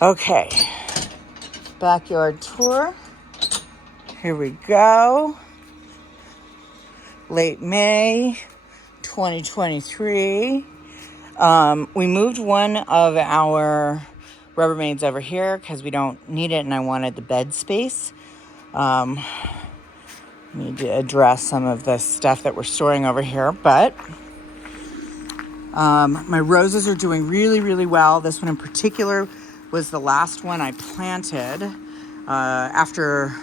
Okay, backyard tour. Here we go. Late May 2023. We moved one of our Rubbermaids over here because we don't need it and I wanted the bed space. Need to address some of the stuff that we're storing over here, but my roses are doing really, really well. This one in particular was the last one I planted after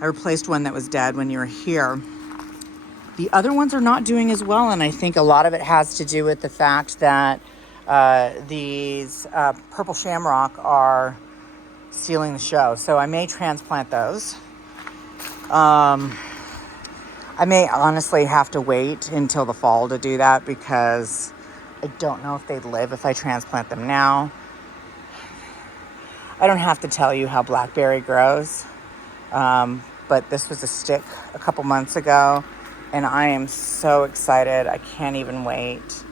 I replaced one that was dead when you were here. The other ones are not doing as well, and I think a lot of it has to do with the fact that these purple shamrock are stealing the show. So I may transplant those. I may honestly have to wait until the fall to do that because I don't know if they'd live if I transplant them now. I don't have to tell you how blackberry grows, but this was a stick a couple months ago, and I am so excited. I can't even wait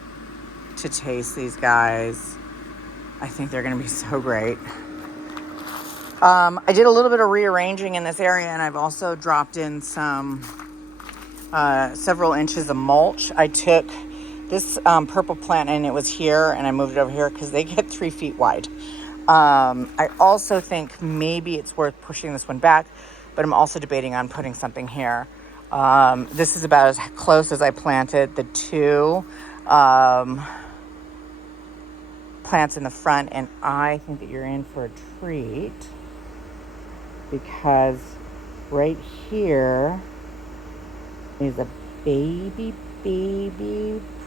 to taste these guys. I think they're going to be so great. I did a little bit of rearranging in this area, and I've also dropped in some several inches of mulch. I took this purple plant and it was here, and I moved it over here because they get 3 feet wide. I also think maybe it's worth pushing this one back, but I'm also debating on putting something here. This is about as close as I planted the two plants in the front, and I think that you're in for a treat because right here is a baby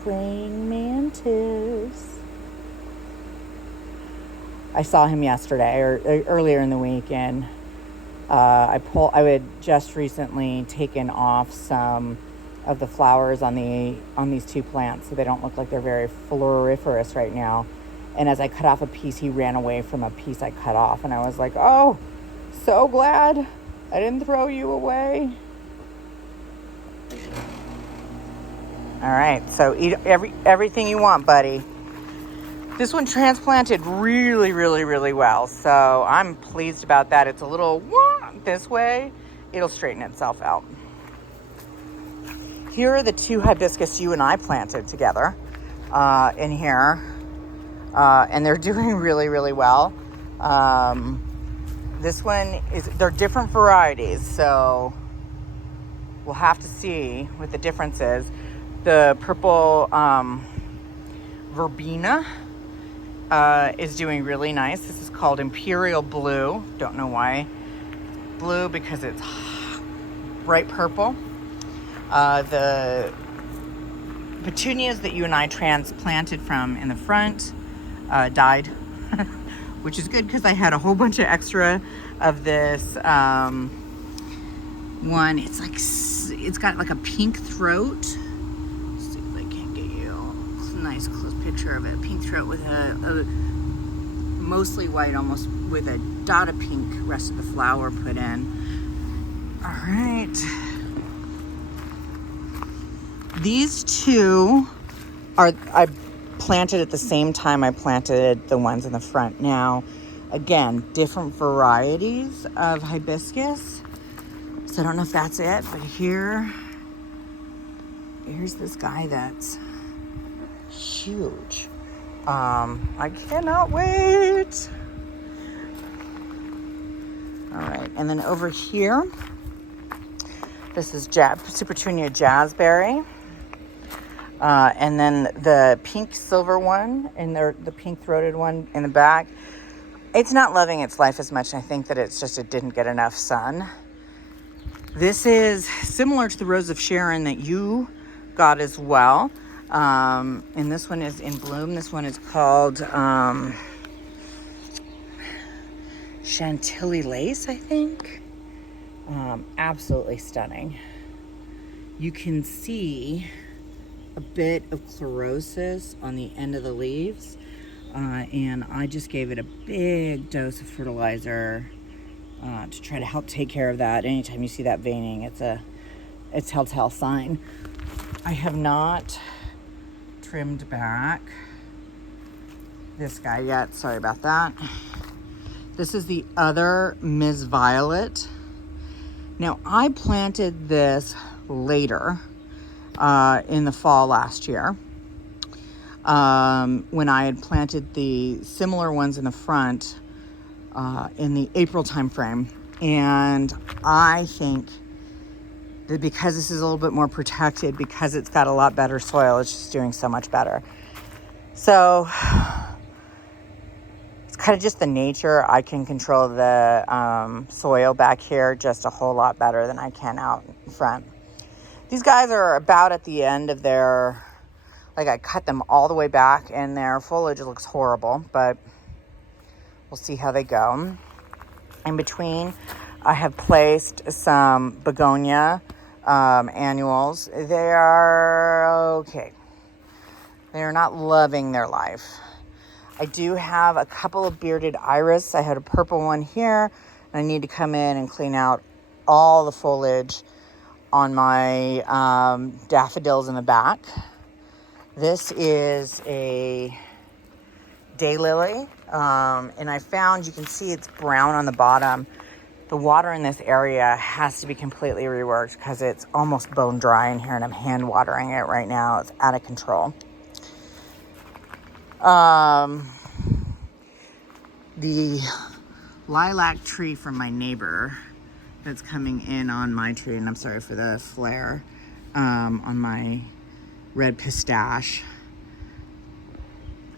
praying mantis. I saw him yesterday or earlier in the weekend. I had just recently taken off some of the flowers on these two plants so they don't look like they're very floriferous right now. And as I cut off a piece, he ran away from a piece I cut off, and I was like, oh, so glad I didn't throw you away. All right, so eat everything you want, buddy. This one transplanted really, really, really well, so I'm pleased about that. It's a little this way. It'll straighten itself out. Here are the two hibiscus you and I planted together in here, and they're doing really, really well. This one they're different varieties, so we'll have to see what the difference is. The purple verbena is doing really nice. This is called Imperial Blue. Don't know why blue, because it's bright purple. The petunias that you and I transplanted from in the front died, which is good because I had a whole bunch of extra of this one. It's got like a pink throat. Let's see if I can get you a nice close picture of it. Pink throat with a mostly white, almost with a dot of pink, rest of the flower put in. All right. These two I planted at the same time I planted the ones in the front. Now, again, different varieties of hibiscus. So I don't know if that's it, but here's this guy that's huge. I cannot wait. All right, and then over here, this is Supertunia Jazzberry. And then the pink silver one and the pink throated one in the back. It's not loving its life as much. I think that it's just it didn't get enough sun. This is similar to the Rose of Sharon that you got as well. And this one is in bloom. This one is called Chantilly Lace, I think. Absolutely stunning. You can see a bit of chlorosis on the end of the leaves, and I just gave it a big dose of fertilizer to try to help take care of that. Anytime you see that veining, it's a telltale sign. I have not trimmed back this guy yet. Sorry about that. This is the other Ms. Violet. Now, I planted this later in the fall last year when I had planted the similar ones in the front in the April timeframe. And I think that because this is a little bit more protected, because it's got a lot better soil, it's just doing so much better. So it's kind of just the nature. I can control the soil back here just a whole lot better than I can out in front. These guys are about at the end of their, like I cut them all the way back and their foliage looks horrible, but we'll see how they go. In between, I have placed some begonia annuals. They are okay. They are not loving their life. I do have a couple of bearded iris. I had a purple one here, and I need to come in and clean out all the foliage on my daffodils in the back. This is a daylily, and I found, you can see it's brown on the bottom. The water in this area has to be completely reworked because it's almost bone dry in here, and I'm hand watering it right now. It's out of control. The lilac tree from my neighbor that's coming in on my tree, and I'm sorry for the flare, on my red pistache.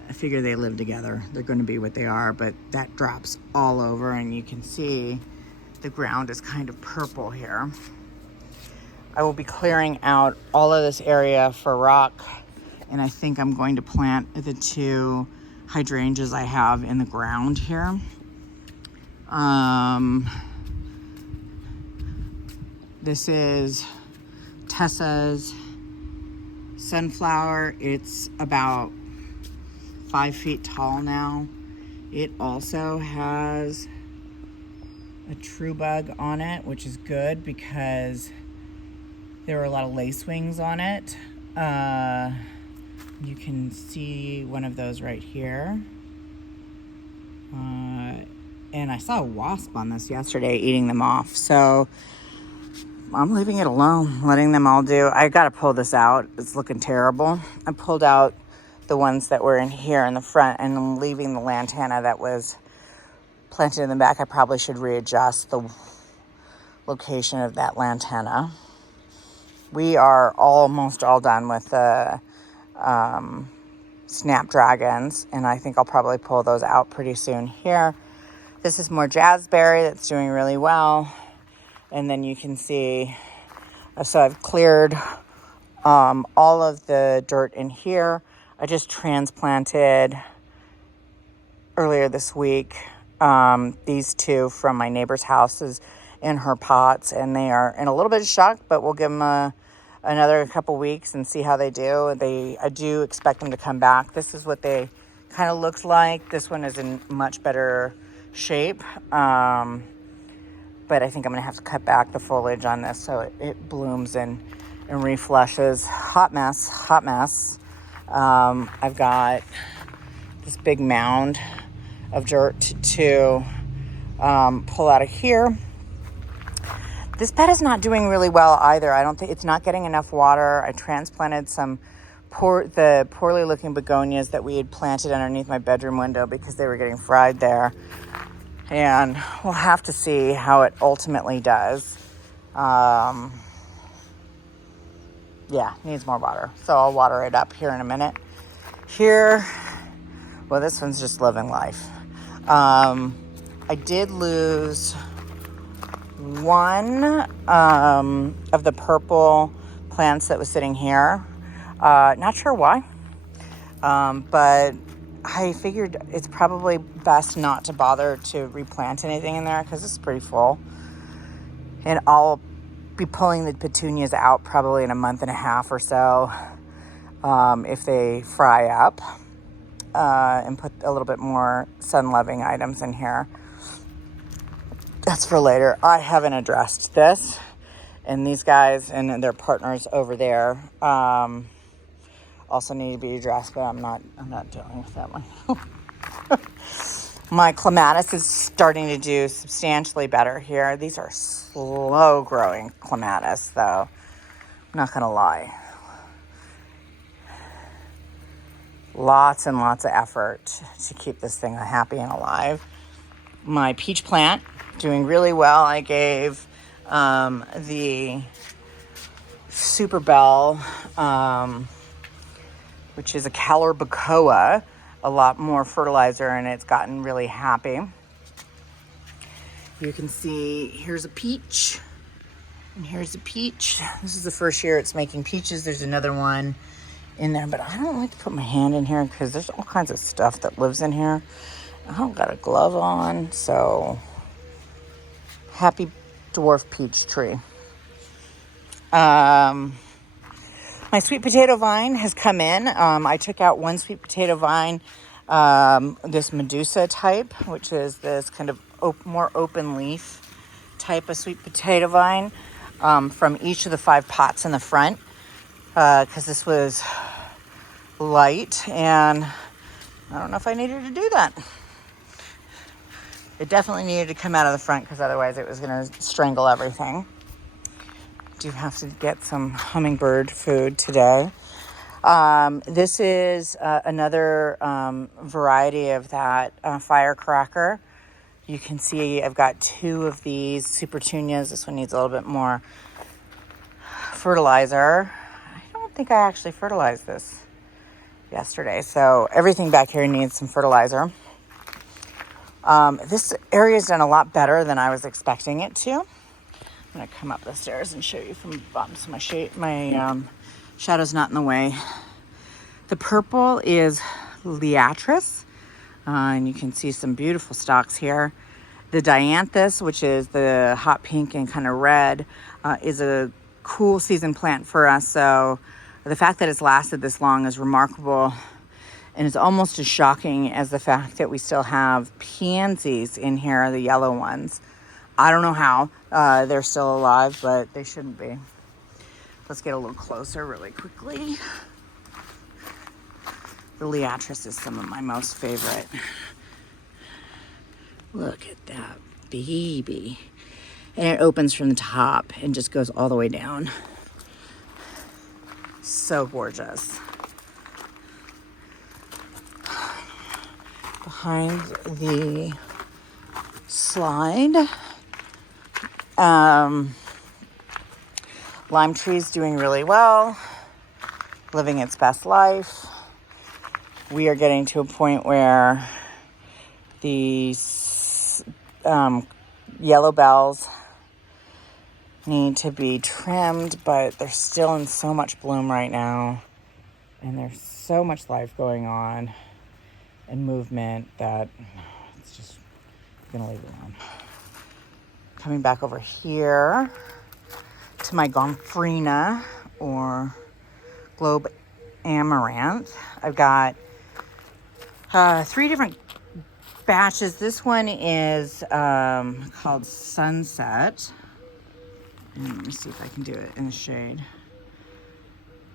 I figure they live together. They're going to be what they are, but that drops all over, and you can see the ground is kind of purple here. I will be clearing out all of this area for rock, and I think I'm going to plant the 2 hydrangeas I have in the ground here. This is Tessa's sunflower. It's about 5 feet tall now. It also has a true bug on it, which is good because there were a lot of lacewings on it. You can see one of those right here. And I saw a wasp on this yesterday eating them off. So I'm leaving it alone, letting them all do. I got to pull this out. It's looking terrible. I pulled out the ones that were in here in the front, and I'm leaving the lantana that was planted in the back. I probably should readjust the location of that lantana. We are almost all done with the snapdragons, and I think I'll probably pull those out pretty soon here. This is more jazzberry that's doing really well. And then you can see, so I've cleared all of the dirt in here. I just transplanted earlier this week these 2 from my neighbor's houses in her pots, and they are in a little bit of shock, but we'll give them another couple weeks and see how they do. I do expect them to come back. This is what they kind of looks like. This one is in much better shape, but I think I'm gonna have to cut back the foliage on this so it blooms and reflushes. Hot mess. I've got this big mound of dirt to pull out of here. This bed is not doing really well either. I don't think it's not getting enough water. I transplanted some the poorly looking begonias that we had planted underneath my bedroom window because they were getting fried there. And we'll have to see how it ultimately does. Yeah, needs more water. So I'll water it up here in a minute. Here, well, this one's just living life. I did lose one of the purple plants that was sitting here. Not sure why, but I figured it's probably best not to bother to replant anything in there because it's pretty full. And I'll be pulling the petunias out probably in a month and a half or so if they fry up, and put a little bit more sun-loving items in here. That's for later. I haven't addressed this, and these guys and their partners over there also need to be addressed, but I'm not dealing with that one. My clematis is starting to do substantially better here. These are slow growing clematis though. I'm not gonna lie. Lots and lots of effort to keep this thing happy and alive. My peach plant doing really well. I gave the Super Bell, which is a Calibrachoa, a lot more fertilizer, and it's gotten really happy. You can see here's a peach, and here's a peach. This is the first year it's making peaches. There's another one in there, but I don't like to put my hand in here because there's all kinds of stuff that lives in here. I don't got a glove on, so happy dwarf peach tree. My sweet potato vine has come in. I took out one sweet potato vine, this Medusa type, which is this kind of more open leaf type of sweet potato vine, from each of the 5 pots in the front, because this was light, and I don't know if I needed to do that. It definitely needed to come out of the front because otherwise it was going to strangle everything. Do have to get some hummingbird food today. This is another variety of that firecracker. You can see I've got 2 of these Supertunias. This one needs a little bit more fertilizer. I don't think I actually fertilized this yesterday, so everything back here needs some fertilizer. This area's done a lot better than I was expecting it to. I'm going to come up the stairs and show you from the bottom so my shadow's not in the way. The purple is Liatris, and you can see some beautiful stalks here. The Dianthus, which is the hot pink and kind of red, is a cool season plant for us. So the fact that it's lasted this long is remarkable, and it's almost as shocking as the fact that we still have pansies in here, the yellow ones. I don't know how they're still alive, but they shouldn't be. Let's get a little closer really quickly. The Liatris is some of my most favorite. Look at that baby. And it opens from the top and just goes all the way down. So gorgeous. Behind the slide, lime tree's doing really well, living its best life. We are getting to a point where the yellow bells need to be trimmed, but they're still in so much bloom right now, and there's so much life going on and movement that it's just gonna leave it alone. Coming back over here to my Gomphrena or Globe Amaranth. I've got 3 different batches. This one is called Sunset. And let me see if I can do it in the shade.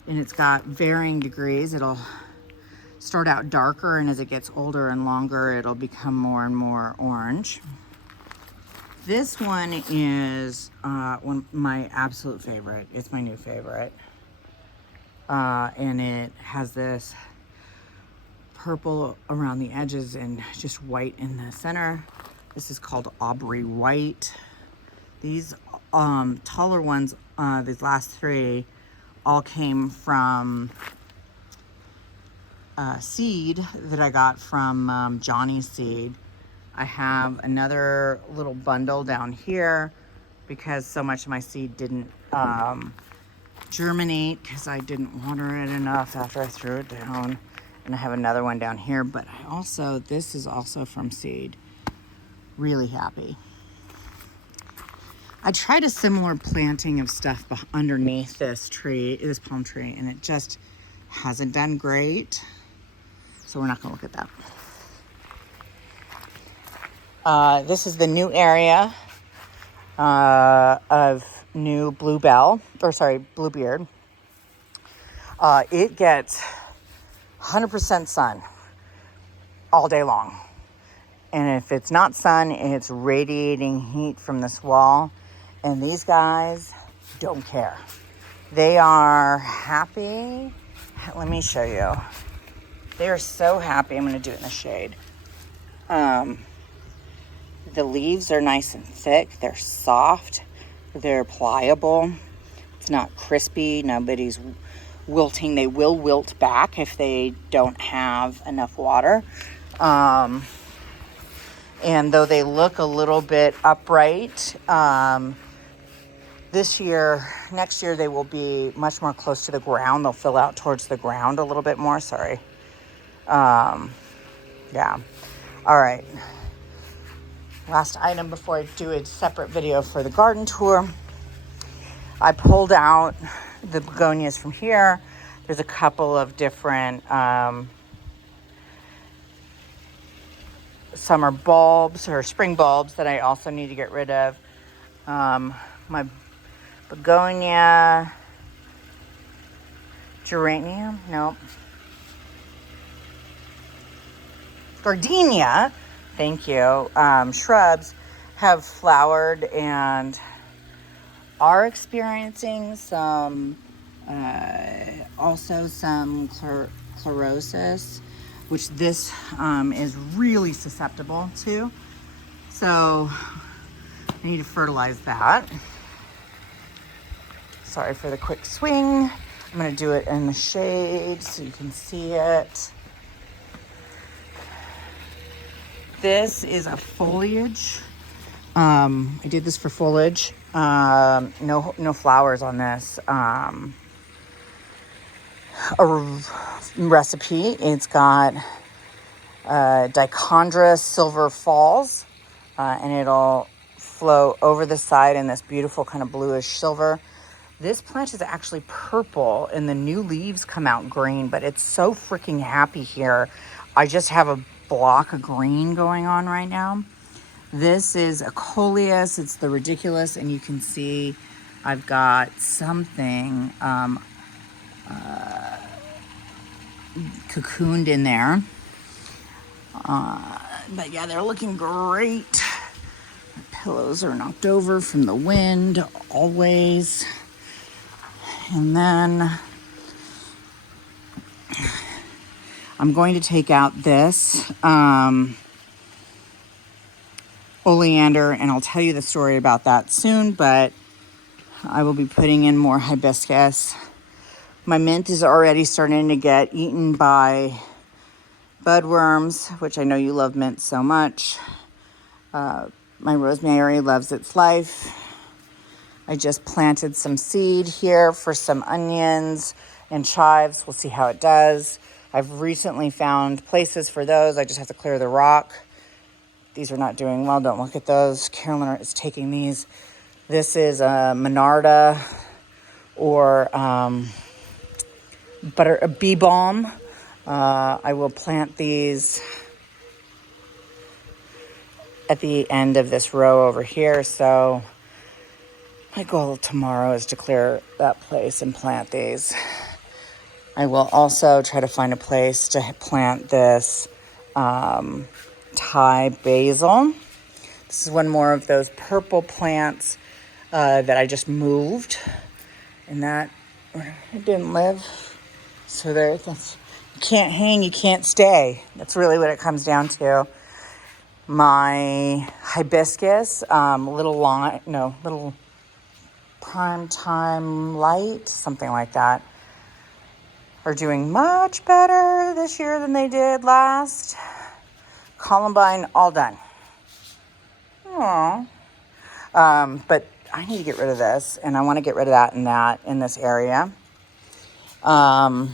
And it's got varying degrees. It'll start out darker, and as it gets older and longer, it'll become more and more orange. This one is my absolute favorite. It's my new favorite. And it has this purple around the edges and just white in the center. This is called Aubrey White. These taller ones, these last 3, all came from seed that I got from Johnny's Seed. I have another little bundle down here because so much of my seed didn't germinate because I didn't water it enough after I threw it down. And I have another one down here, but this is also from seed. Really happy. I tried a similar planting of stuff underneath this palm tree, and it just hasn't done great. So we're not gonna look at that. This is the new area of new Bluebeard. It gets 100% sun all day long. And if it's not sun, it's radiating heat from this wall. And these guys don't care. They are happy. Let me show you. They are so happy. I'm going to do it in the shade. The leaves are nice and thick. They're soft. They're pliable. It's not crispy. Nobody's wilting. They will wilt back if they don't have enough water. And though they look a little bit upright, next year they will be much more close to the ground. They'll fill out towards the ground a little bit more. Sorry. Yeah. All right. Last item before I do a separate video for the garden tour. I pulled out the begonias from here. There's a couple of different summer bulbs or spring bulbs that I also need to get rid of. My begonia, geranium, nope. Gardenia, thank you, shrubs have flowered and are experiencing some, also some chlorosis, which this is really susceptible to. So I need to fertilize that. Sorry for the quick swing. I'm gonna do it in the shade so you can see it. This is a foliage. I did this for foliage. No flowers on this. A recipe. It's got Dichondra Silver Falls, and it'll flow over the side in this beautiful kind of bluish silver. This plant is actually purple and the new leaves come out green, but it's so freaking happy here. I just have a block of green going on right now. This is a coleus. It's the ridiculous, and you can see I've got something cocooned in there. But yeah, they're looking great. The pillows are knocked over from the wind, always. And then I'm going to take out this oleander, and I'll tell you the story about that soon, but I will be putting in more hibiscus. My mint is already starting to get eaten by budworms, which I know you love mint so much. My rosemary loves its life. I just planted some seed here for some onions and chives. We'll see how it does. I've recently found places for those. I just have to clear the rock. These are not doing well. Don't look at those. Carolyn is taking these. This is a Monarda or a bee balm. I will plant these at the end of this row over here. So my goal tomorrow is to clear that place and plant these. I will also try to find a place to plant this Thai basil. This is one more of those purple plants that I just moved, and that it didn't live. So there, that's, you can't hang, you can't stay. That's really what it comes down to. My hibiscus, little prime time light, something like that, are doing much better this year than they did last. Columbine, all done. Aww. But I need to get rid of this, and I want to get rid of that in this area. I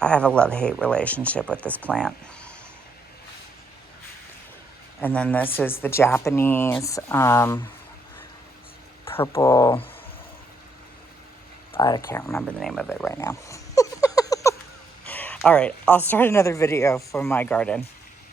have a love-hate relationship with this plant. And then this is the Japanese purple. I can't remember the name of it right now. All right, I'll start another video for my garden.